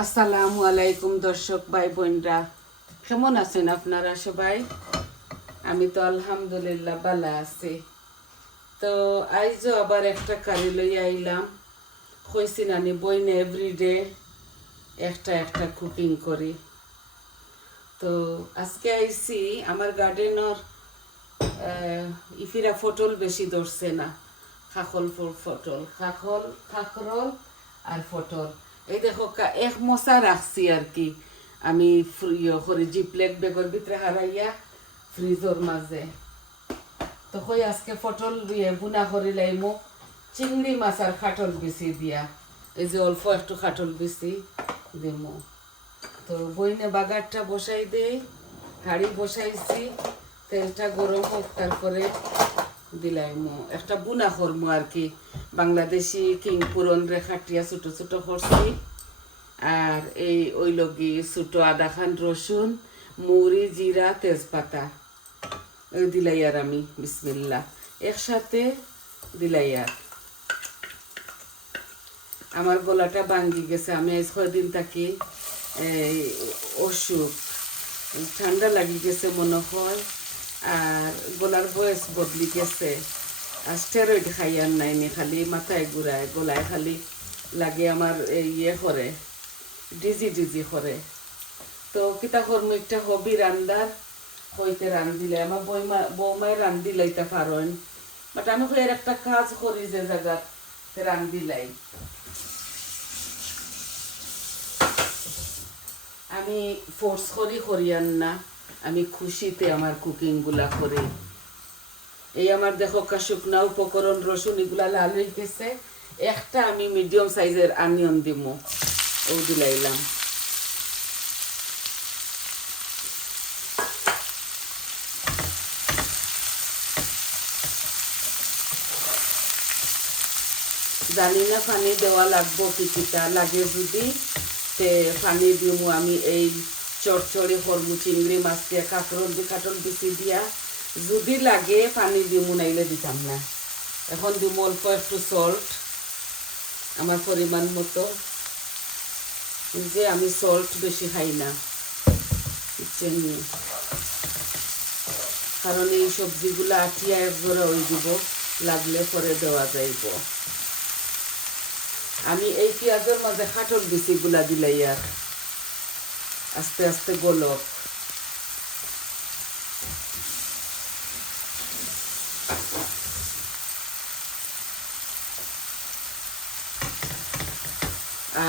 আসসালামু আলাইকুম দর্শক ভাই বোনরা। কেমন আছেন আপনারা সবাই? আমি তো আলহামদুলিল্লাহ ভালো আছি। তো আইজও আবার একটা কারি লই আইলাম। কইছি নানি বইনে এভরিডে একটা একটা কুকিং করি। তো আজকে আইছি, আমার গার্ডেনর ইফিরা ফটল বেশি ধরছে না। খাখল ফটল খাখল খাখরল আর ফটল এই দেখো এক মশা রাখছি আর কি। আমি ইয়ে করে জিপ্লেট বেগর ভিতরে হারাইয়া ফ্রিজর মাঝে। তো কই আজকে ফটল দিয়ে বুনা করে লাইমো। চিংড়ি মাছ আর খাটল বেশি দিয়া। এই যে অল্প একটু খাটল বেশি দিমো। তো বইনে বাগারটা বসাই দেই হাড়ি বসাইছি, তেলটা গরম হোক তারপরে দিলাইমো। একটা বুনা করমো আর কি। বাংলাদেশি কিং পুরন রেখাটিয়া ছোট ছোট করছি। আর এই ওই লগি ছোট আদা খান রসুন মুড়ি জিরা, তেজপাতা দিলাই আর আমি, বিসমিল্লা। একসাথে দিলাই আর। আমার গলাটা ভাঙ্গি গেছে, আমি আজ কয়দিন থাকি অসুখ। ঠান্ডা লাগি গেছে মনে হয়, আর গলার বয়স বদলি গেছে। স্টেরয়েড খাই আর নাইনি খালি মাথায় ঘুরায় গলায় খালি লাগে আমার ইয়ে করে ডিজি ডিজি করে তো কিতা করমু একটা হবি রান্দার হইতে রান্দিলে আমার বইমা বৌমায় রান্ধি লাইতে পারেন বাট আমি এর একটা কাজ করি যে জায়গাত রান্ধি লাই আমি ফোর্স করি করিয়ান না, আমি খুশিতে আমার কুকিংগুলা করি। এই আমার দেখো শুকনা উপকরণ, রসুন, এগুলা লাল হয়ে গেছে। একটা আমি মিডিয়াম সাইজের আনিয়ন দিমু। ও দিলাইলাম। জানি না পানি দেওয়া লাগবো কিছুটা লাগে যদি তে পানি দিমু। আমি এই চড়চড়ি হরমু চিংড়ি মাছ দিয়ে, কাঁকরল দি কাটল বেশি দিয়া। যদি লাগে, পানি দিমু নাইলে দিতাম না। এখন দিমু অল্প একটু সল্ট আমার পরিমাণ মতো। যে আমি সল্ট বেশি খাই না চিনি কারণ এই সবজিগুলো আটিয়া একজোড়া ওই দিব, লাগলে পরে দেওয়া যাইব। আমি এই পেঁয়াজের মাঝে খাটল দিছি গুলা দিলাই আর আস্তে আস্তে গোলক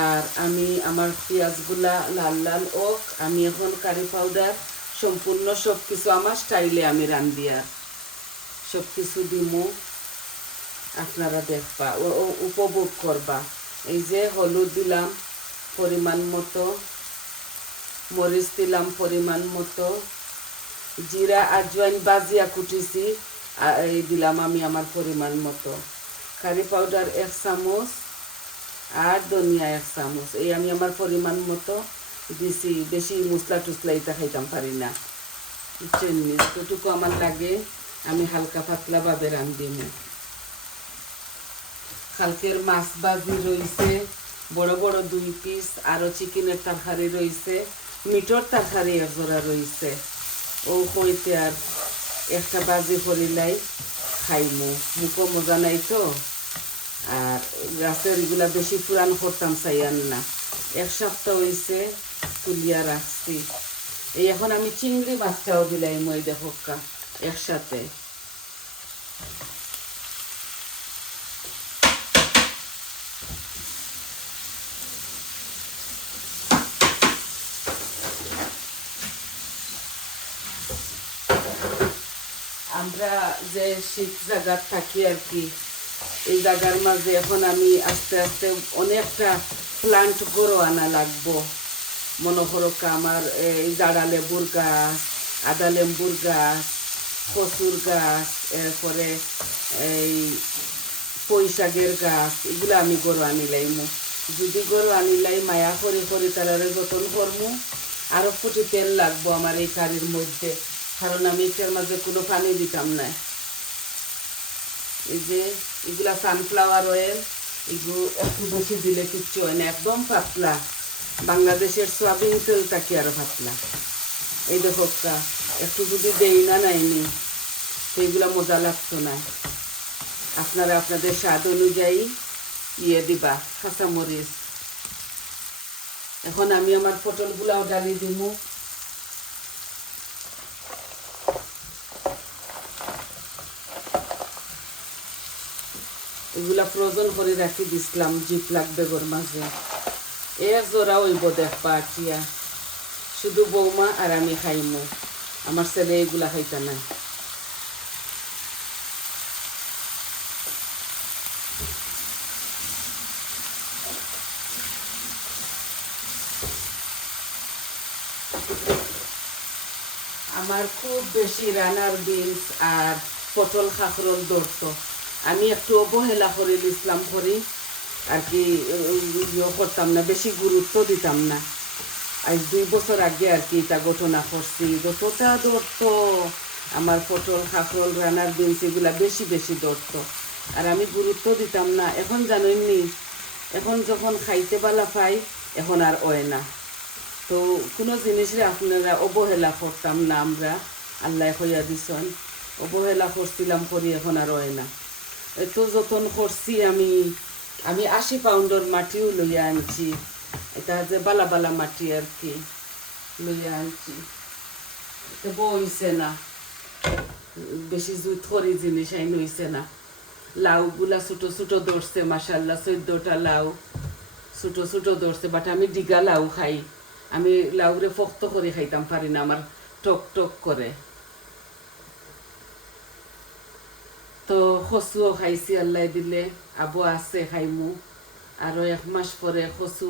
আর আমি আমার পেঁয়াজগুলা লাল লাল ওক আমি এখন কারি পাউডার সম্পূর্ণ সব কিছু আমার স্টাইলে আমি রান্ধি আর সব কিছু দিমু। আপনারা দেখবা, ও উপভোগ করবা। এই যে হলুদ দিলাম পরিমাণ মতো, মরিচ দিলাম পরিমাণ মতো, জিরা আজওয়াইন বাজিয়া কুটিছি এই দিলাম আমি আমার পরিমাণ মতো। কারি পাউডার এক চামচ। আর ধনিয়া এক চামচ। এই আমি আমার পরিমাণ মতো দিছি, বেশি মশলা টুসলা এটা খাইতাম পারি না। বুঝছেন নি? যতটুকু আমার লাগে, আমি হালকা পাতলাভাবে রান্ধিমু। কালকের মাছ ভাজি রয়েছে বড় বড় দুই পিস আরও চিকেনের তরকারি রয়েছে মিটর তরকারি একজোড়া রয়েছে ও কইতে আর একটা বাজি করিলাই খাইমু। মুখো মজা নাই তো? আর গাছের এগুলা বেশি পুরান করতাম চাইয়ান না। এক সপ্তাহ হয়েছে তুলিয়া রাখছি। এই এখন আমি চিংড়ি মাছটাও দিলাই মই দেখো একসাথে। আমরা যে শীত জায়গার থাকি আর কি এই জায়গার মাঝে এখন আমি আস্তে আস্তে অনেকটা প্লান্ট গড়ো আনা লাগবো। মনে করো আমার এই জাড়া লেবুর গাছ, আদা লেম্বুর গাছ, কচুর গাছ, এরপরে এই পুঁই শাকের গাছ, এগুলো আমি গরু আনিলাইমু যদি গরু আনিলাই মায়া করে করে তারারে যতন করমু, আরও ফুটি তেল লাগবো আমার এই কারির মধ্যে। কারণ আমি এটার মাঝে কোনো পানি দিতাম না। এই যে এগুলা সানফ্লাওয়ার অয়েল এগুলো একটু বেশি দিলে কিচ্ছু হয় না, একদম পাতলা। বাংলাদেশের সোয়াবিন তেলটা কি আরও পাতলা? এই দেখো একটু যদি দেই না নাইনি, তো এগুলা মজা লাগতো না। আপনারা আপনাদের স্বাদ অনুযায়ী ইয়ে দিবা, কাঁচামরিচ। এখন আমি আমার পটলগুলাও ডালি দিমু। এগুলা ফ্রোজন করে রাখি দিছিলাম, জিপ লাগবে গোর মাঝে। এক জোড়া হইব দেখবা আটিয়া শুধু বৌমা আর আমি খাইমু। আমার ছেলে এগুলা খাইতা না। আমার খুব বেশি রানার বিনস আর পটল খাখরল দৌড়ত আমি একটু অবহেলা করে ইসলাম করি। আর কি ইয়ে করতাম না, বেশি গুরুত্ব দিতাম না। আজ দুই বছর আগে আর কি এটা ঘটনা করছি। যতটা দৌড়তো আমার পটল খাখরল রানার বিনস, এগুলা বেশি বেশি দৌড়তো আর আমি গুরুত্ব দিতাম না। এখন জানেননি এখন যখন খাইতে বালা পাই, এখন আর ওয় না। তো কোনো জিনিসরে আপনারা অবহেলা করতাম না আমরা। আল্লাহ হইয়া দিছেন, অবহেলা করছিলাম করি, এখন আর হয় না। এত যতন করছি, আমি আমি আশি পাউন্ডর মাটিও লইয়া আনছি। এটা যে বালা বালা মাটি আর কি, লইয়া আনছি। তো বইছে না। বেশি জুই থরি জিনিস আইন হইছে না। লাউগুলা ছোটো ছোটো ধরছে মাসাল্লাহ চোদ্দটা লাউ ছোটো ছোটো ধরছে বাট আমি ডিগা লাউ খাই। আমি লাউরে ফক্ত করে খাইতাম, পারি না, আমার টক টক করে। তো কচুও খাইছি আল্লাহ দিলে। আবু আছে খাইমু আৰু এক মাস পরে কচু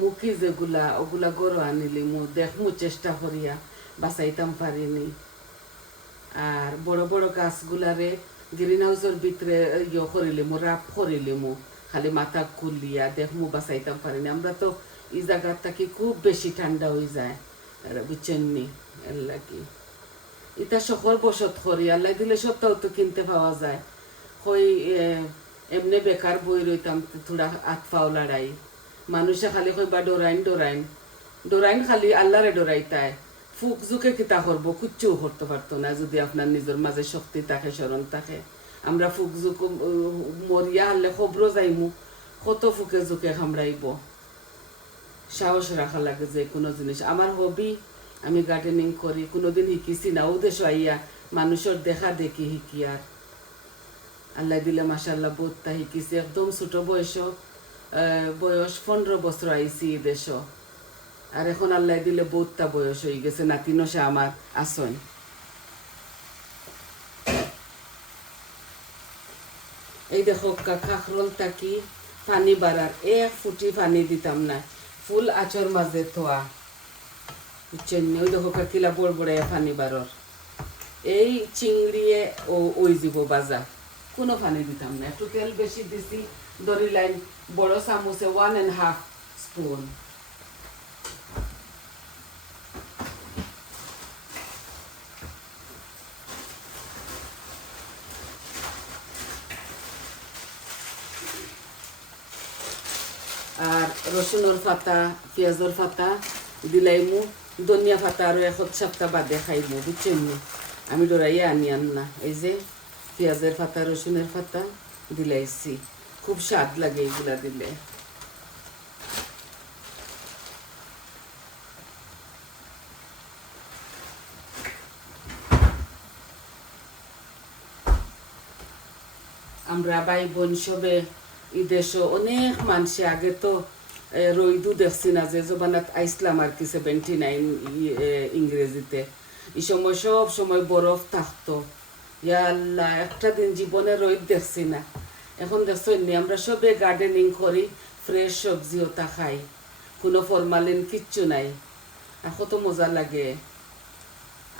মুখি যেগুলা, ওগুলা গরু আনিলি মু। দেখমু চেষ্টা করিয়া, বাঁচাইতাম পারিনি আর বড় বড় গাছগুলারে গ্রিন হাউসের ভিতরে ইয়ে করিলে মু রাপ করিলে মু। খালি মাথা খুলিয়া দেখমু বাঁচাইতাম পারিনি আমরা তো এই জায়গার থাকি খুব বেশি ঠান্ডা হয়ে যায়। আর বুঝছেন নি? এর লাগি এটা শহর বসত করি, আল্লাহ দিলে সত্ত্বেও তো কিনতে পাওয়া যায়। কই এমনি বেকার বই রইতাম, থোড়া হাত পাও লড়াই। মানুষে খালি কইবা, ডরাইন ডরাইন। ডরাইন খালি আল্লাহরে ডরাইতায়। ফুক জুকে কিতা করব কুচ্ছু করতে পারতো না, যদি আপনার নিজের মাঝে শক্তি থাকে, স্মরণ থাকে। আমরা ফুক জুক, মরিয়া হলে খবর যাইমু, কত ফুকে জুকে খামড়াইব। সাহস রাখা লাগে যে কোনো জিনিস। আমার হবি আমি গার্ডেনিং করি, কোনোদিন শিকিছি না। উদ্দেশ্য আইয়া, মানুষের দেখা দেখি শিকি আর। আল্লাহ দিলে মাসাল্লাহ বহুতটা শিকিছি। একদম ছোট বয়স বয়স পনেরো বছর আইছি এই দেশ। আর এখন আল্লাহ দিলে বহুতটা বয়স হয়ে গেছে নাতিনসা আমার আসন। এই দেখো কাখরল তাকি পানি বাড়ার, এক ফুটি পানি দিতাম না। ফুল আচর মাঝে থোয়া। বুঝছেন ওই দেখো কাকিলা বড় বড় পানি বারর এই চিংড়িয়ে ও ওই বাজা। কোনো পানি দিতাম না একটু তেল বেশি দিছি দড়ি লাইন বড় চামচে ওয়ান এন্ড হাফ স্পুন আর রসুনের পাতা পেঁয়াজের পাতা, দিলাইমু ধনিয়া পাতা আর এক সপ্তাহ বাদে খাইমু বুঝছেন আমি ডরাইয়া আনি আন না। এই যে পেঁয়াজের পাতা রসুনের পাতা দিলাইছি খুব স্বাদ লাগে এগুলা দিলে। আমরা ভাই বোন সবে দেশে অনেক মানুষে আগে তো রইদু দেখছি না যে জবানাত আইসলাম আর কি সেভেন্টি নাইন ইংরেজিতে। এই সময় সব সময় বরফ থাকতো। ইয়া আল্লাহ, একটা দিন জীবনে রোদ দেখছি না। এখন দেখছ নি আমরা সবে গার্ডেনিং করি ফ্রেশ সবজি ওটা খাই। কোনো ফরমালিন কিচ্ছু নাই। আর কত মজা লাগে।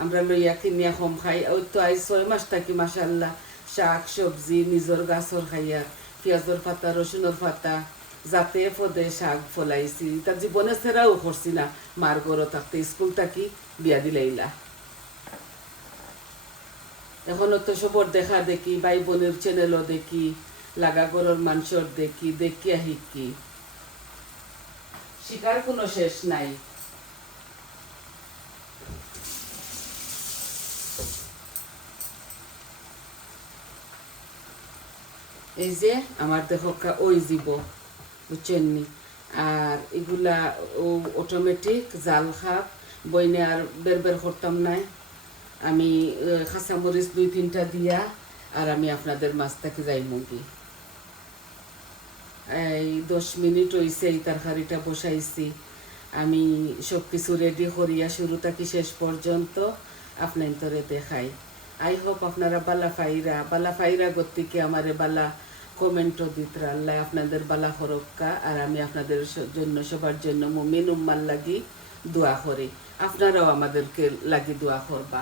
আমরা লইয়া কিনিয়া কম খাই। ওই তো আই ছয় মাস থাকি মাসাল্লাহ শাক, সবজি, নিজের গাছর খাইয়া, পেঁয়াজর পাতা, রসুনের পাতা। যাতে পদে শাক ফলাইছি। তার জীবনে সেরাও করছি না মার গরো থাকতে স্কুল থাকি বিয়া দিলাইলা। এখন তো সবর দেখা দেখি ভাই বোনের চ্যানেলও দেখি, লাগা গরর মানুষের দেখি দেখিয়া শিকি শিকার কোনো শেষ নাই। এই যে আমার দেখো কা- ওই জীব বুঝছেন আর এগুলা ও অটোমেটিক জাল খাপ বইনে আর বের বের করতাম নাই আমি আহ, কাঁচামরিচ দুই তিনটা দিয়া আর আমি আপনাদের মাছ থেকে যাই মুগি এই দশ মিনিট হইছে এই তরকারিটা বসাইছি। আমি সব কিছু রেডি করিয়া শুরু থাকি শেষ পর্যন্ত আপনার তরে দেখাই। আই হোপ আপনারা বালা ফাইরা বালা ফাইরা গতিকে আমারে বালা কমেন্টও দিতরা, আল্লাহ আপনাদের বালা হরক্কা আর আমি আপনাদের জন্য, সবার জন্য মুমিন উম্মার লাগি দোয়া করি। আপনারাও আমাদেরকে লাগি দোয়া করবা।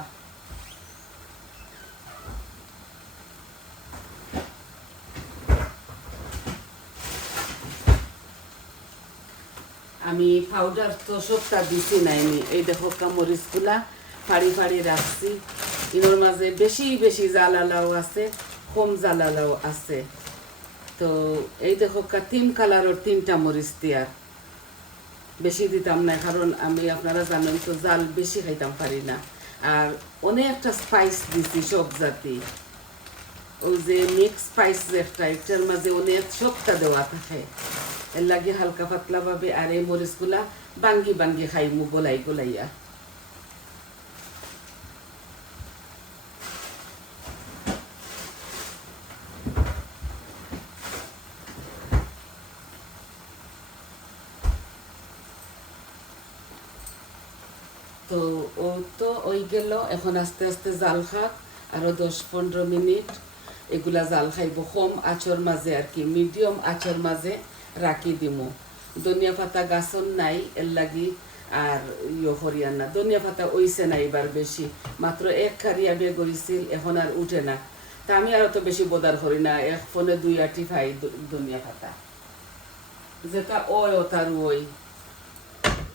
আমি পাউডার তো সবটা দিছি নাইনি এই দেখো মরিচগুলা ফাড়ি ফাড়ি রাখছি। ইনোর মাঝে বেশি বেশি জালালাও আছে, কম জালালাও আছে। তো এই দেখো তিন কালারের তিনটা মরিচ দিয়ার। বেশি দিতাম না, কারণ আমি, আপনারা জানেন তো, জাল বেশি খাইতাম পারি না। আর অনেকটা স্পাইস দিছি সব জাতি। ওই যে মিক্স স্পাইস একটা, এটার মাঝে অনেক সবটা দেওয়া থাকে। এর লাগে হালকা পাতলা ভাবে আর এই মরিচগুলা বাঙ্গি বাঙ্গি খাইমু, গলাই গলাইয়া তো ও তো ওই গেল এখন আস্তে আস্তে জাল খাক, আরও দশ পনেরো মিনিট। এগুলা জাল খাইব, কম আচর মাঝে আর কি, মিডিয়াম আচর মাঝে রাখি দিমু। ধনিয়া পাতা গাছন নাই, এর লাগি আর ইয়ে হরিয়ান না। ধনিয়া পাতা ওইছে না এবার বেশি, মাত্র এক কারিয়া বে গড়িছিল এখন আর উঠে না। তা আমি আর অত বেশি বদার করি না, এক ফোনে দুই আটি দ- ধনিয়া পাতা। যেটা ওই ও তার ওই।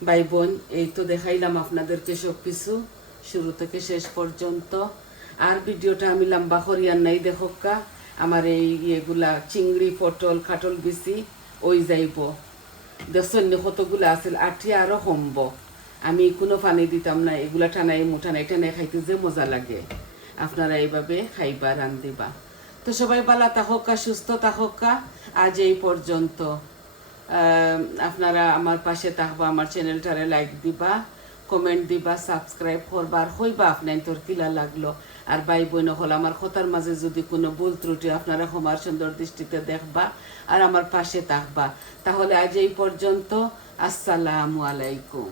ভাই বোন, এই তো দেখাইলাম আপনাদেরকে সব কিছু শুরু থেকে শেষ পর্যন্ত। আর ভিডিওটা আমি লম্বা করিয়ার নাই দেখোকা আমার এই ইয়েগুলা, চিংড়ি, পটল কাটল বিচি, ওই যাইব। নি কতগুলা আছিল আঠি আরও কমব। আমি কোনো পানি দিতাম না, এগুলা টানাই মুঠানাই টানাই খাইতে যে মজা লাগে। আপনারা এইভাবে খাইবা, রান্ধিবা। তো সবাই বালা তাহকা সুস্থ তাহকা আজ এই পর্যন্ত। আপনারা আমার পাশে থাকবা, আমার চ্যানেলটারে লাইক দিবা। কমেন্ট দিবা সাবস্ক্রাইব করবার হইবা আপনার তোর কিলা লাগল। আর ভাই বোন হল আমার কথার মাঝে যদি কোনো ভুল ত্রুটি, আপনারা হোমার সুন্দর দৃষ্টিতে দেখবা আর আমার পাশে থাকবা। তাহলে আজ এই পর্যন্ত, আসসালামু আলাইকুম।